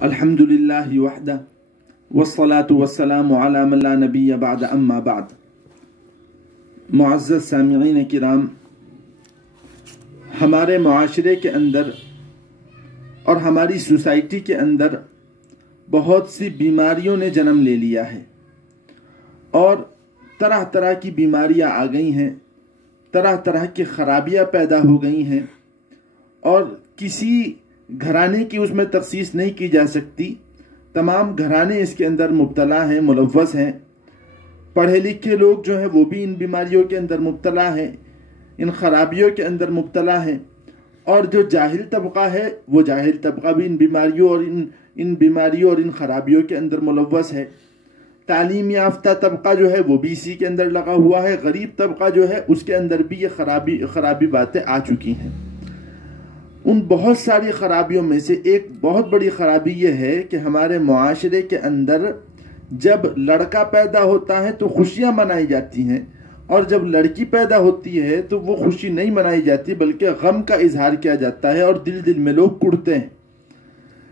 الحمدللہ وحدہ والصلاة والسلام علی من لا نبی بعد اما بعد۔ معزز سامعین کرام، ہمارے معاشرے کے اندر اور ہماری سوسائٹی کے اندر بہت سی بیماریوں نے جنم لے لیا ہے اور طرح طرح کی بیماریاں آ گئی ہیں، طرح طرح کی خرابیاں پیدا ہو گئی ہیں اور کسی گھرانے کی اس میں تخصیص نہیں کی جا سکتی۔ تمام گھرانے اس کے اندر مبتلا ہیں، ملوث ہیں۔ پڑھے لکھے لوگ جو ہیں وہ بھی ان بیماریوں کے اندر مبتلا ہیں، ان خرابیوں کے اندر مبتلا ہیں، اور جو جاہل طبقہ ہے وہ جاہل طبقہ بھی ان بیماریوں اور ان خرابیوں کے اندر ملوث ہے۔ تعلیم یافتہ طبقہ جو ہے وہ بھی اسی کے اندر لگا ہوا ہے۔ غریب طبقہ جو ہے اس کے اندر بھی یہ خرابی باتیں آ چکی ہیں۔ ان بہت ساری خرابیوں میں سے ایک بہت بڑی خرابی یہ ہے کہ ہمارے معاشرے کے اندر جب لڑکا پیدا ہوتا ہے تو خوشیاں منائی جاتی ہیں، اور جب لڑکی پیدا ہوتی ہے تو وہ خوشی نہیں منائی جاتی بلکہ غم کا اظہار کیا جاتا ہے اور دل دل میں لوگ کڑتے ہیں۔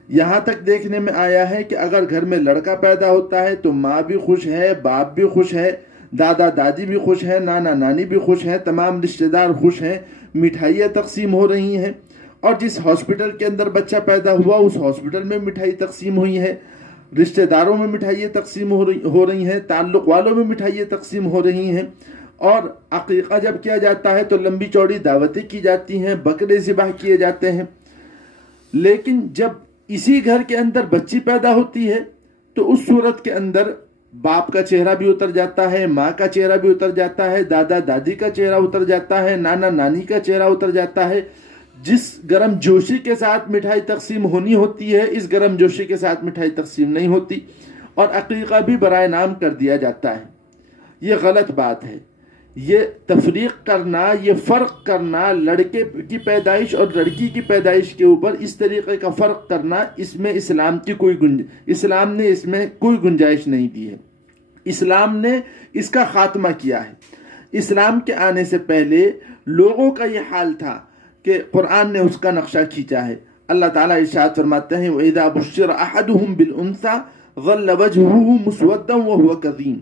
یہاں تک دیکھنے میں آیا ہے کہ اگر گھر میں لڑکا پیدا ہوتا ہے تو ماں بھی خوش ہے، باپ بھی خوش ہے، دادا دادی بھی خوش ہیں، نانا نانی بھی خوش ہیں، تمام رشتہ دار خوش ہیں، مٹھائیاں تقسیم ہو رہی ہیں، اور جس ہاسپٹل کے اندر بچہ پیدا ہوا اس ہاسپٹل میں مٹھائی تقسیم ہوئی ہے، رشتہ داروں میں مٹھائیاں تقسیم ہو رہی ہیں، تعلق والوں میں مٹھائیاں تقسیم ہو رہی ہیں، اور عقیقہ جب کیا جاتا ہے تو لمبی چوڑی دعوتیں کی جاتی ہیں، بکرے ذبح کیے جاتے ہیں۔ لیکن جب اسی گھر کے اندر بچی پیدا ہوتی ہے تو اس صورت کے اندر باپ کا چہرہ بھی اتر جاتا ہے، ماں کا چہرہ بھی اتر جاتا ہے، دادا دادی کا چہرہ اتر جاتا ہے، نانا نانی کا چہرہ اتر جاتا ہے۔ جس گرم جوشی کے ساتھ مٹھائی تقسیم ہونی ہوتی ہے اس گرم جوشی کے ساتھ مٹھائی تقسیم نہیں ہوتی، اور عقیقہ بھی برائے نام کر دیا جاتا ہے۔ یہ غلط بات ہے۔ یہ تفریق کرنا، یہ فرق کرنا، لڑکے کی پیدائش اور لڑکی کی پیدائش کے اوپر اس طریقے کا فرق کرنا، اس میں اسلام نے اس میں کوئی گنجائش نہیں دی ہے۔ اسلام نے اس کا خاتمہ کیا ہے۔ اسلام کے آنے سے پہلے لوگوں کا یہ حال تھا کہ قرآن نے اس کا نقشہ کھینچا ہے۔ اللہ تعالیٰ ارشاد فرماتے ہیں وَإِذَا بُشِّرَ أَحَدُهُمْ بِالْأُنثَىٰ ظَلَّ وَجْهُهُ مُسْوَدًّا وَهُوَ كَظِيمٌ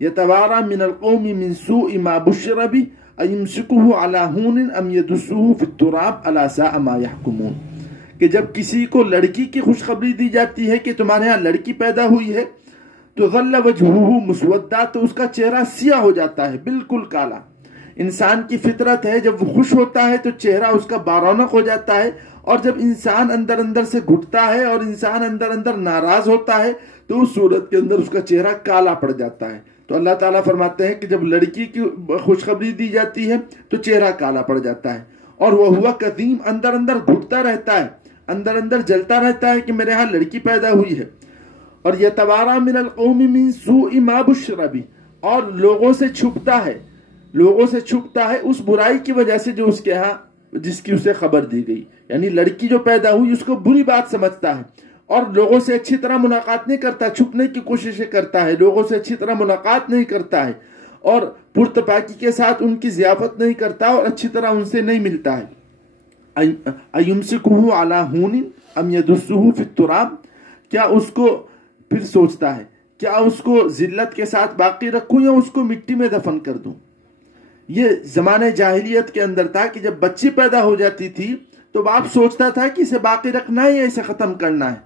يَتَوَارَىٰ مِنَ الْقَوْمِ مِنْ سُوءِ مَا بُشِّرَ بِهِ أَيُمْسِكُهُ عَلَىٰ هُونٍ أَمْ يَدُسُّهُ فِي التُّرَابِ أَلَا سَاءَ مَا يَحْكُمُونَ کہ جب کسی کو لڑکی کی خوشخبری دی جاتی ہے کہ تمہارے ہاں لڑکی پیدا ہوئی ہے تو ظَلَّ وَجْهُهُ مُسْوَدًّا تو اس کا چہرہ سیاہ ہو جاتا ہے، بالکل کالا۔ انسان کی فطرت ہے جب وہ خوش ہوتا ہے تو چہرہ اس کا بارونق ہو جاتا ہے، اور جب انسان اندر اندر سے گھٹتا ہے اور انسان اندر اندر ناراض ہوتا ہے تو اس صورت کے اندر اس کا چہرہ کالا پڑ جاتا ہے۔ تو اللہ تعالیٰ فرماتے ہیں کہ جب لڑکی کی خوشخبری دی جاتی ہے تو چہرہ کالا پڑ جاتا ہے، اور وہ ہوا قدیم اندر اندر گھٹتا رہتا ہے، اندر اندر جلتا رہتا ہے کہ میرے ہاں لڑکی پیدا ہوئی ہے۔ اور یتوارا من القوم من سوء ما بشر بہ، اور لوگوں سے چھپتا ہے اس برائی کی وجہ سے جو اس کے ہاں جس کی اسے خبر دی گئی، یعنی لڑکی جو پیدا ہوئی اس کو بری بات سمجھتا ہے اور لوگوں سے اچھی طرح ملاقات نہیں کرتا، چھپنے کی کوششیں کرتا ہے، لوگوں سے اچھی طرح ملاقات نہیں کرتا ہے، اور پرتپاکی کے ساتھ ان کی ضیافت نہیں کرتا اور اچھی طرح ان سے نہیں ملتا ہے۔ اَيُمْسِكُهُ عَلَىٰ هُونٍ أَمْ يَدُسُّهُ فِي التُّرَابِ، کیا اس کو پھر سوچتا ہے کیا اس کو ذلت کے ساتھ باقی رکھوں یا اس کو مٹی میں دفن کر دوں۔ یہ زمانے جاہلیت کے اندر تھا کہ جب بچی پیدا ہو جاتی تھی تو باپ سوچتا تھا کہ اسے باقی رکھنا ہے یا اسے ختم کرنا ہے۔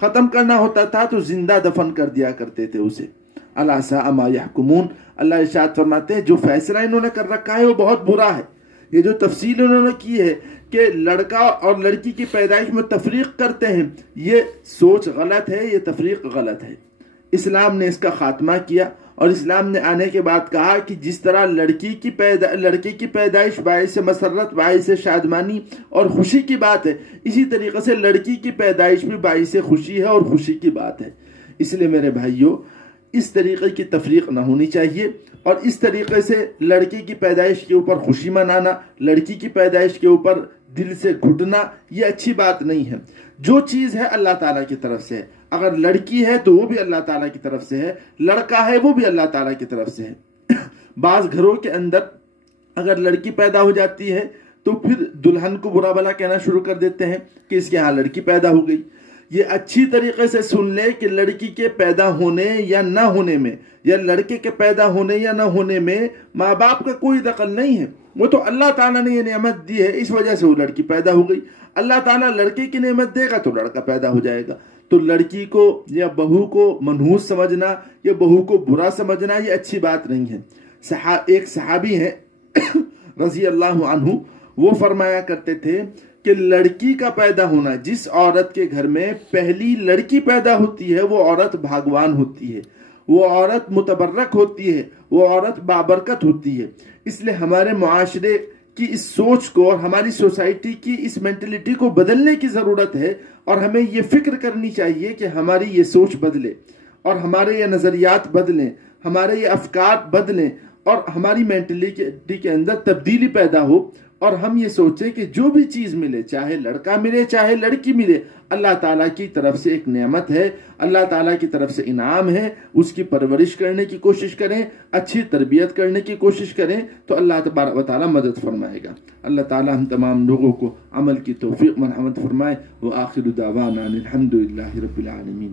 ختم کرنا ہوتا تھا تو زندہ دفن کر دیا کرتے تھے اسے۔ الا ساء ما يحكمون، اللہ ارشاد فرماتے ہیں جو فیصلہ انہوں نے کر رکھا ہے وہ بہت برا ہے۔ یہ جو تفصیل انہوں نے کی ہے کہ لڑکا اور لڑکی کی پیدائش میں تفریق کرتے ہیں، یہ سوچ غلط ہے، یہ تفریق غلط ہے۔ اسلام نے اس کا خاتمہ کیا، اور اسلام نے آنے کے بعد کہا کہ جس طرح لڑکے کی پیدائش باعث مسرت، باعث شادمانی اور خوشی کی بات ہے، اسی طریقے سے لڑکی کی پیدائش بھی باعث خوشی ہے اور خوشی کی بات ہے۔ اس لیے میرے بھائیوں، اس طریقے کی تفریق نہ ہونی چاہیے، اور اس طریقے سے لڑکی کی پیدائش کے اوپر خوشی منانا، لڑکی کی پیدائش کے اوپر دل سے گھٹنا، یہ اچھی بات نہیں ہے۔ جو چیز ہے اللہ تعالیٰ کی طرف سے ہے، اگر لڑکی ہے تو وہ بھی اللہ تعالیٰ کی طرف سے ہے، لڑکا ہے وہ بھی اللہ تعالیٰ کی طرف سے ہے۔ بعض گھروں کے اندر اگر لڑکی پیدا ہو جاتی ہے تو پھر دلہن کو برا بھلا کہنا شروع کر دیتے ہیں کہ اس کے ہاں لڑکی پیدا ہو گئی، یہ اچھی طریقے سے سن لے کہ لڑکی کے پیدا ہونے یا نہ ہونے میں یا لڑکے کے پیدا ہونے یا نہ ہونے میں ماں باپ کا کوئی دخل نہیں ہے. وہ تو اللہ تعالیٰ نے یہ نعمت دی ہے، اس وجہ سے وہ لڑکی پیدا ہو گئی. اللہ تعالیٰ لڑکے کی نعمت دے گا تو لڑکا پیدا ہو جائے گا. تو لڑکی کو یا بہو کو منحوس سمجھنا یا بہو کو برا سمجھنا یہ اچھی بات نہیں ہے. ایک صحابی ہیں رضی اللہ عنہ، وہ فرمایا کرتے تھے کہ لڑکی کا پیدا ہونا، جس عورت کے گھر میں پہلی لڑکی پیدا ہوتی ہے وہ عورت بھاگوان ہوتی ہے، وہ عورت متبرک ہوتی ہے، وہ عورت بابرکت ہوتی ہے. اس لیے ہمارے معاشرے کی اس سوچ کو اور ہماری سوسائٹی کی اس مینٹلٹی کو بدلنے کی ضرورت ہے، اور ہمیں یہ فکر کرنی چاہیے کہ ہماری یہ سوچ بدلے اور ہمارے یہ نظریات بدلیں، ہمارے یہ افکار بدلیں اور ہماری مینٹلٹی کے اندر تبدیلی پیدا ہو، اور ہم یہ سوچیں کہ جو بھی چیز ملے، چاہے لڑکا ملے چاہے لڑکی ملے، اللہ تعالیٰ کی طرف سے ایک نعمت ہے، اللہ تعالیٰ کی طرف سے انعام ہے. اس کی پرورش کرنے کی کوشش کریں، اچھی تربیت کرنے کی کوشش کریں تو اللہ تبارک و تعالیٰ مدد فرمائے گا. اللہ تعالیٰ ہم تمام لوگوں کو عمل کی توفیق مرحمت فرمائے. وآخر دعوانا الحمدللہ رب العالمین.